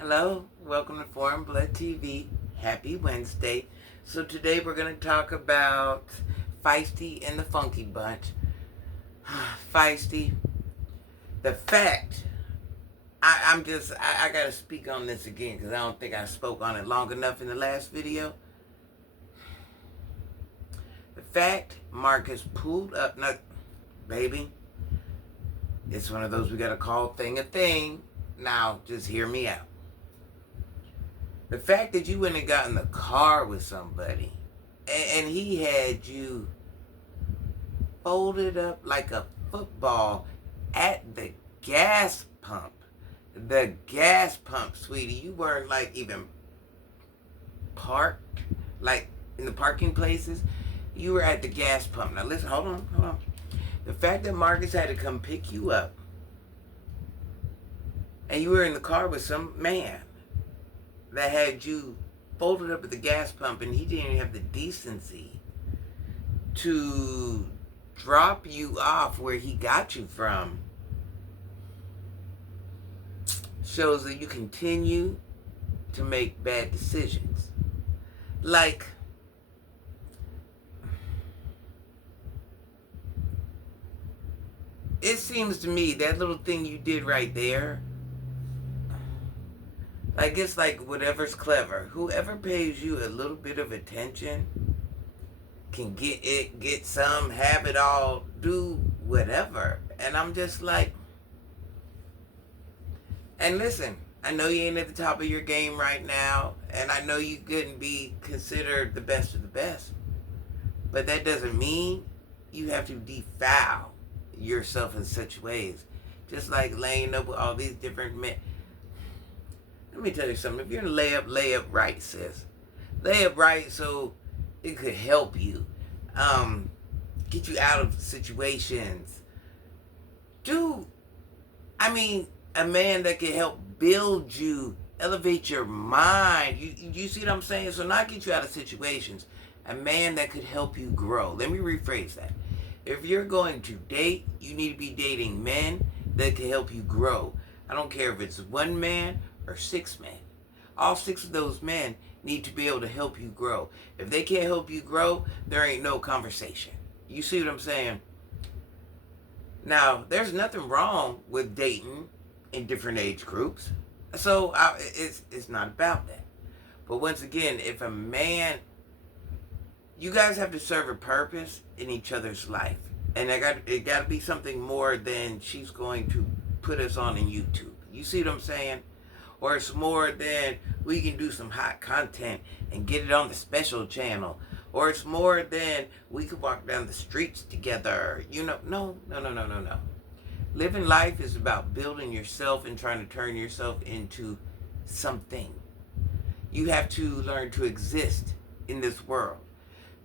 Hello, welcome to Foreign Blood TV. Happy Wednesday. So today we're going to talk about Feisty and the Funky Bunch. Feisty, the fact, I got to speak on this again because I don't think I spoke on it long enough in the last video. The fact Marcus pulled up, now, baby, it's one of those we got to call thing a thing. Now, just hear me out. The fact that you went and got in the car with somebody and he had you folded up like a football at the gas pump. The gas pump, sweetie. You weren't like even parked, like in the parking places. You were at the gas pump. Now listen, hold on. The fact that Marcus had to come pick you up and you were in the car with some man that had you folded up at the gas pump and he didn't have the decency to drop you off where he got you from shows that you continue to make bad decisions. Like, it seems to me that little thing you did right there, like, it's like whatever's clever. Whoever pays you a little bit of attention can get it, get some, have it all, do whatever. And I'm just like, and listen, I know you ain't at the top of your game right now, and I know you couldn't be considered the best of the best. But that doesn't mean you have to defile yourself in such ways. Just like laying up with all these different men. Let me tell you something. If you're in lay up right, sis. Lay up right so it could help you. Get you out of situations. A man that can help build you, elevate your mind. You see what I'm saying? So not get you out of situations. A man that could help you grow. Let me rephrase that. If you're going to date, you need to be dating men that can help you grow. I don't care if it's one man or 6 men. All 6 of those men need to be able to help you grow. If they can't help you grow, there ain't no conversation. You see what I'm saying? Now, there's nothing wrong with dating in different age groups. So it's not about that. But once again, if a man, you guys have to serve a purpose in each other's life. And it got to be something more than she's going to put us on in YouTube. You see what I'm saying? Or it's more than we can do some hot content and get it on the special channel. Or it's more than we could walk down the streets together. You know, no. Living life is about building yourself and trying to turn yourself into something. You have to learn to exist in this world.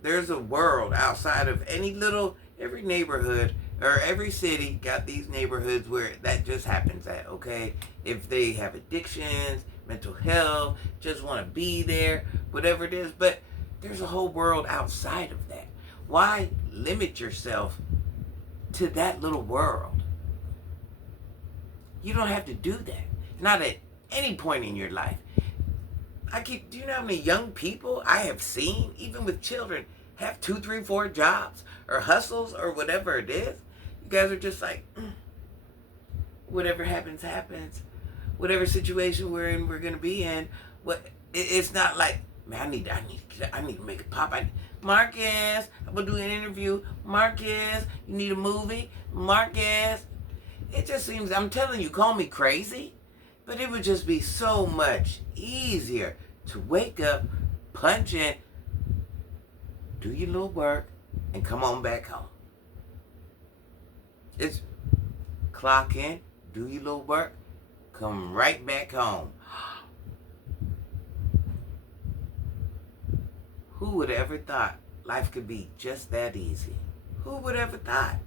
There's a world outside of every neighborhood or every city got these neighborhoods where that just happens at, okay? If they have addictions, mental health, just want to be there, whatever it is. But there's a whole world outside of that. Why limit yourself to that little world? You don't have to do that. Not at any point in your life. Do you know how many young people I have seen, even with children, have 2, 3, 4 jobs or hustles or whatever it is? You guys are just like, whatever happens, happens. Whatever situation we're in, we're gonna be in. It's not like, man, I need to make it pop. Marcus, I'm gonna do an interview. Marcus, you need a movie. Marcus, it just seems, I'm telling you, call me crazy, but it would just be so much easier to wake up, punch in, do your little work, and come on back home. It's clock in, do your little work, come right back home. Who would have ever thought life could be just that easy? Who would have ever thought?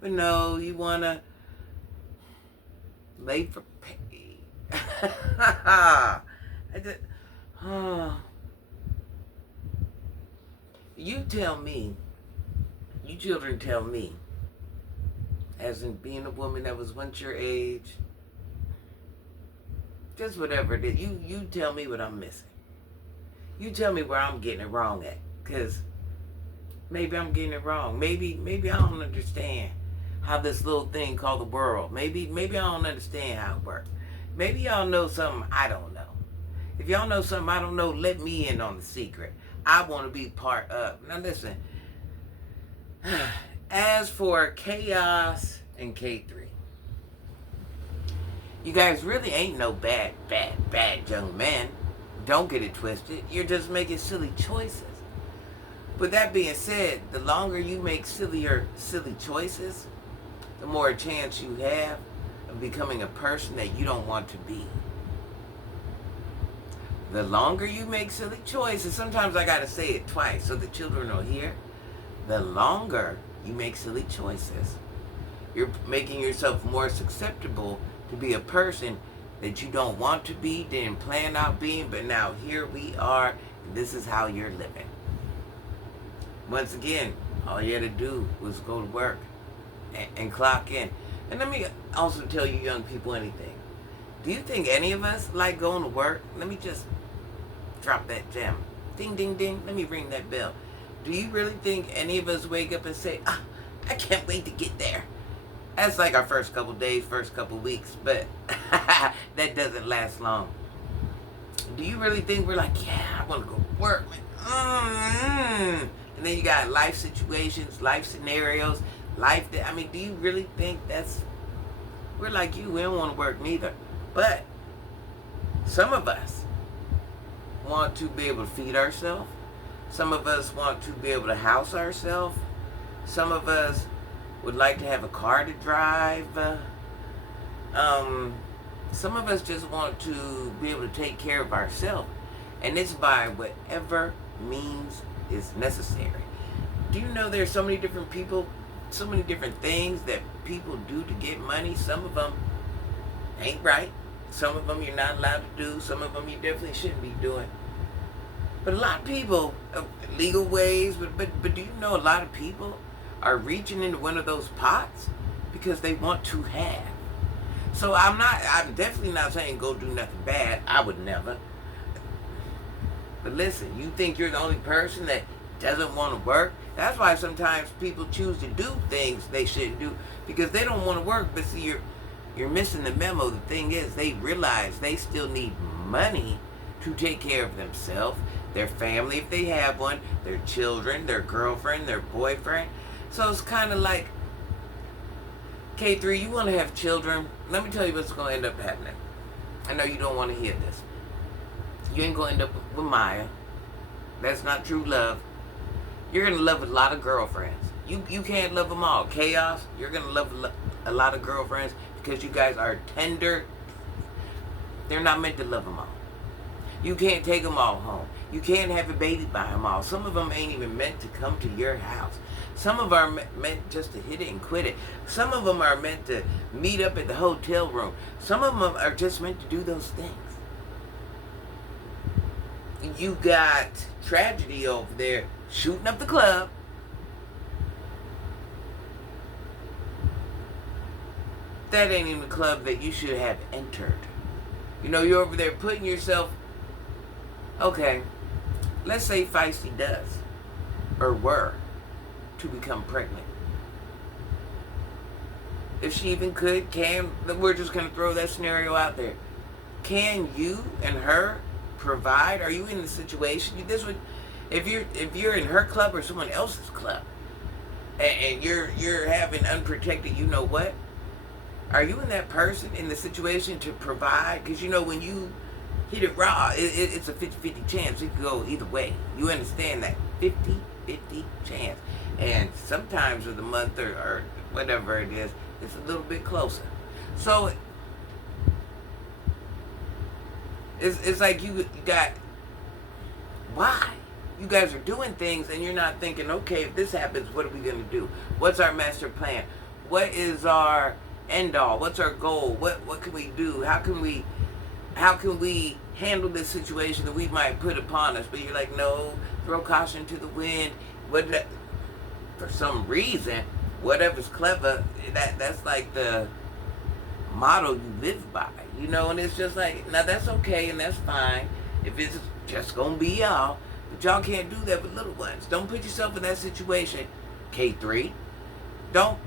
But no, you want to late for pay. You tell me, you children tell me, as in being a woman that was once your age, Just whatever it is. You tell me what I'm missing. You tell me where I'm getting it wrong at. Because maybe I'm getting it wrong. Maybe I don't understand how this little thing called the world. Maybe I don't understand how it works. Maybe y'all know something I don't know. If y'all know something I don't know, let me in on the secret. I want to be part of. Now listen. As for Chaos and K3, you guys really ain't no bad young men. Don't get it twisted. You're just making silly choices. But that being said, the longer you make silly choices, the more chance you have of becoming a person that you don't want to be. The longer you make silly choices, sometimes I gotta say it twice so the children will hear. The longer you make silly choices, you're making yourself more susceptible to be a person that you don't want to be, didn't plan out being, but now here we are, and this is how you're living. Once again, all you had to do was go to work and clock in. And let me also tell you young people anything. Do you think any of us like going to work? Let me just drop that gem. Ding, ding, ding. Let me ring that bell. Do you really think any of us wake up and say, I can't wait to get there? That's like our first couple days, first couple weeks, but that doesn't last long. Do you really think we're like, yeah, I want to go to work, man. And then you got life situations, life scenarios, do you really think we're like you, we don't want to work neither. But some of us want to be able to feed ourselves. Some of us want to be able to house ourselves. Some of us would like to have a car to drive. Some of us just want to be able to take care of ourselves. And it's by whatever means is necessary. Do you know there's so many different people, so many different things that people do to get money? Some of them ain't right. Some of them you're not allowed to do. Some of them you definitely shouldn't be doing. But a lot of people, legal ways, but do you know a lot of people are reaching into one of those pots because they want to have. So I'm definitely not saying go do nothing bad. I would never. But listen, you think you're the only person that doesn't want to work? That's why sometimes people choose to do things they shouldn't do because they don't want to work. But see, you're missing the memo. The thing is, they realize they still need money to take care of themselves, their family if they have one, their children, their girlfriend, their boyfriend. So it's kind of like, K3, you want to have children? Let me tell you what's going to end up happening. I know you don't want to hear this. You ain't going to end up with Maya. That's not true love. You're going to love a lot of girlfriends. You can't love them all. Chaos, you're going to love a lot of girlfriends because you guys are tender. They're not meant to love them all. You can't take them all home. You can't have a baby by them all. Some of them ain't even meant to come to your house. Some of them are meant just to hit it and quit it. Some of them are meant to meet up at the hotel room. Some of them are just meant to do those things. You got Tragedy over there shooting up the club. That ain't even the club that you should have entered. You know, you're over there putting yourself... Okay, let's say Feisty does, or were, to become pregnant. If she even could, we're just going to throw that scenario out there. Can you and her provide? Are you in the situation? If you're in her club or someone else's club, and you're having unprotected, you know what? Are you in that person in the situation to provide? Because you know when you hit it raw, it's a 50-50 chance. It could go either way. You understand that 50-50 chance. And sometimes with a month or whatever it is, it's a little bit closer. So it's like you got, why? You guys are doing things and you're not thinking, okay, if this happens, what are we going to do? What's our master plan? What is our end all? What's our goal? What can we do? How can we handle this situation that we might put upon us? But you're like, no, throw caution to the wind. For some reason, whatever's clever, that's like the motto you live by. you know, and it's just like, now that's okay and that's fine if it's just gonna be y'all, but y'all can't do that with little ones. Don't put yourself in that situation, K3. Don't,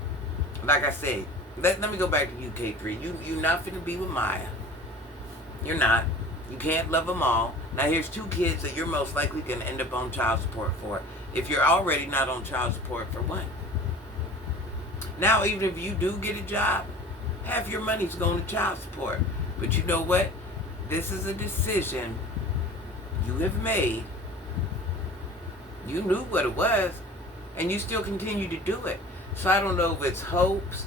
like I said, let me go back to you, K3. You're not finna be with Maya. You're not. You can't love them all. Now here's 2 kids that you're most likely gonna end up on child support for, if you're already not on child support for one. Now, even if you do get a job, half your money's going to child support. But you know what? This is a decision you have made. You knew what it was, and you still continue to do it. So I don't know if it's hopes.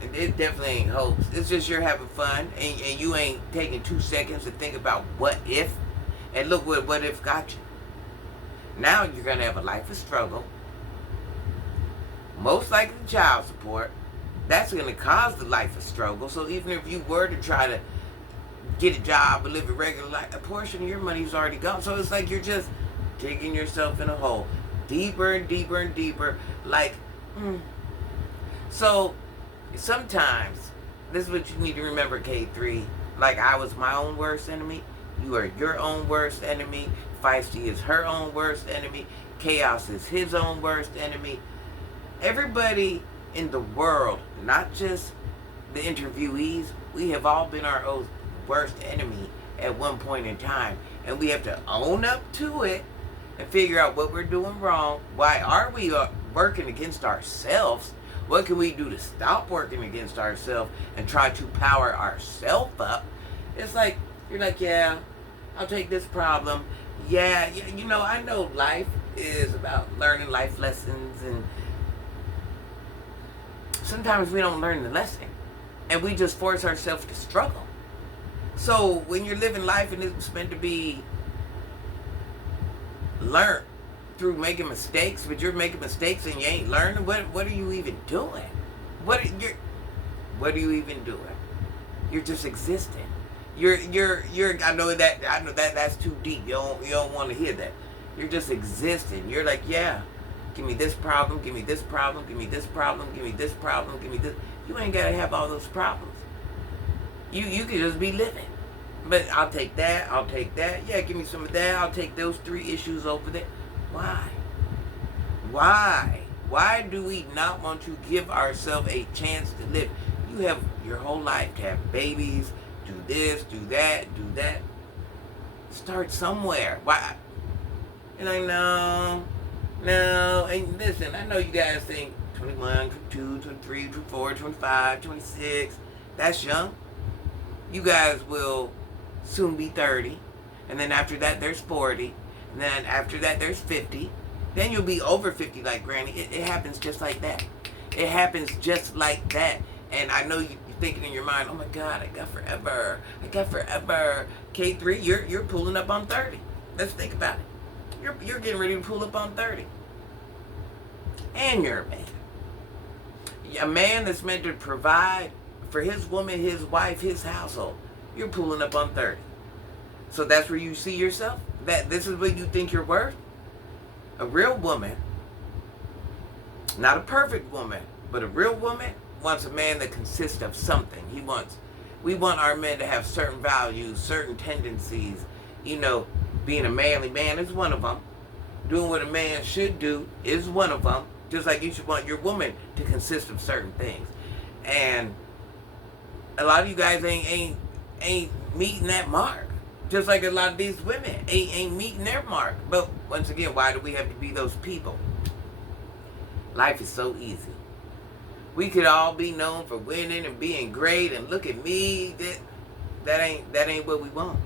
It definitely ain't hopes. It's just you're having fun, and you ain't taking 2 seconds to think about what if. And look what if got you. Now you're going to have a life of struggle. Most likely child support. That's going to cause the life of struggle. So even if you were to try to get a job and live a regular life, a portion of your money's already gone. So it's like you're just digging yourself in a hole. Deeper and deeper and deeper. Like, So sometimes, this is what you need to remember, K3. Like I was my own worst enemy. You are your own worst enemy. Feisty is her own worst enemy. Chaos is his own worst enemy. Everybody in the world, not just the interviewees, we have all been our own worst enemy at one point in time. And we have to own up to it and figure out what we're doing wrong. Why are we working against ourselves? What can we do to stop working against ourselves and try to power ourselves up? It's like, you're like, yeah, I'll take this problem. Yeah, you know, I know life is about learning life lessons, and sometimes we don't learn the lesson, and we just force ourselves to struggle. So when you're living life and it's meant to be learned through making mistakes, but you're making mistakes and you ain't learning, what are you even doing? What are you even doing? You're just existing. I know that's too deep. You don't want to hear that. You're just existing. You're like, yeah, give me this problem, give me this problem, give me this problem, give me this problem, give me this. You ain't gotta have all those problems. You can just be living. But I'll take that, I'll take that. Yeah, give me some of that. I'll take those 3 issues over there. Why? Why do we not want to give ourselves a chance to live? You have your whole life to have babies, do this, do that, do that. Start somewhere. Why? And I know. And listen, I know you guys think 21, 22, 23, 24, 25, 26. That's young. You guys will soon be 30. And then after that, there's 40. And then after that, there's 50. Then you'll be over 50 like Granny. It happens just like that. It happens just like that. And I know you're thinking in your mind, oh my God, I got forever. K3, you're pulling up on 30. Let's think about it. You're getting ready to pull up on 30. And you're a man. A man that's meant to provide for his woman, his wife, his household. You're pulling up on 30. So that's where you see yourself? That this is what you think you're worth? A real woman, not a perfect woman, but a real woman wants a man that consists of something. We want our men to have certain values, certain tendencies. You know, being a manly man is one of them. Doing what a man should do is one of them. Just like you should want your woman to consist of certain things. And a lot of you guys ain't meeting that mark. Just like a lot of these women ain't meeting their mark. But once again, why do we have to be those people? Life is so easy. We could all be known for winning and being great, and look at me. That ain't what we want.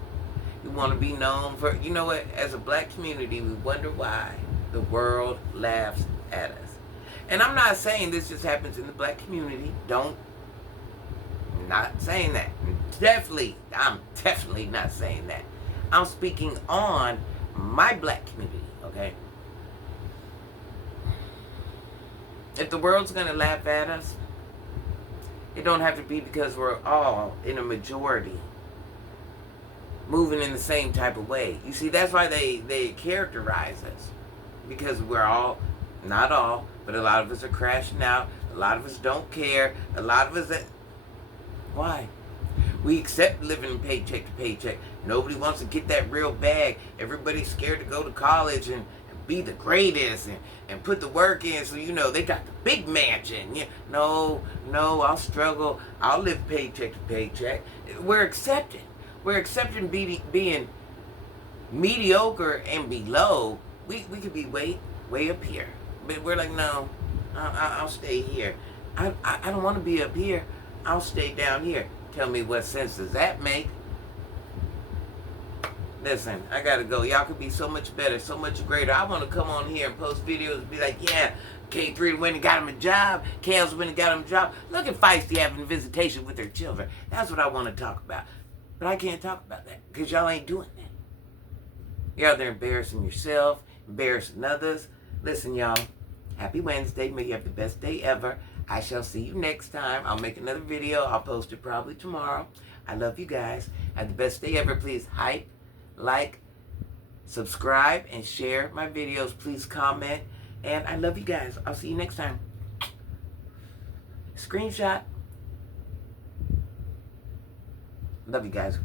We want to be known for, you know what, as a black community, we wonder why the world laughs at us. And I'm not saying this just happens in the black community. I'm not saying that. I'm definitely not saying that. I'm speaking on my black community, okay? If the world's going to laugh at us, it don't have to be because we're all in a majority moving in the same type of way. You see, that's why they characterize us. Because we're all, not all, but a lot of us are crashing out. A lot of us don't care. A lot of us... Why? We accept living paycheck to paycheck. Nobody wants to get that real bag. Everybody's scared to go to college and be the greatest and put the work in, so you know they got the big mansion. Yeah, no, I'll struggle. I'll live paycheck to paycheck. We're accepting. We're accepting being mediocre and below. We could be way up here, but we're like, no, I'll stay here. I don't want to be up here. I'll stay down here. Tell me, what sense does that make? Listen, I gotta go. Y'all could be so much better, so much greater. I want to come on here and post videos and be like, yeah, K3 went and got him a job. Kales went and got him a job. Look at Feisty having visitation with their children. That's what I want to talk about. But I can't talk about that because y'all ain't doing that. You're out there embarrassing yourself, embarrassing others. Listen, y'all, happy Wednesday. May you have the best day ever. I shall see you next time. I'll make another video. I'll post it probably tomorrow. I love you guys. Have the best day ever. Please hype, like, subscribe, and share my videos. Please comment. And I love you guys. I'll see you next time. Screenshot. Love you guys.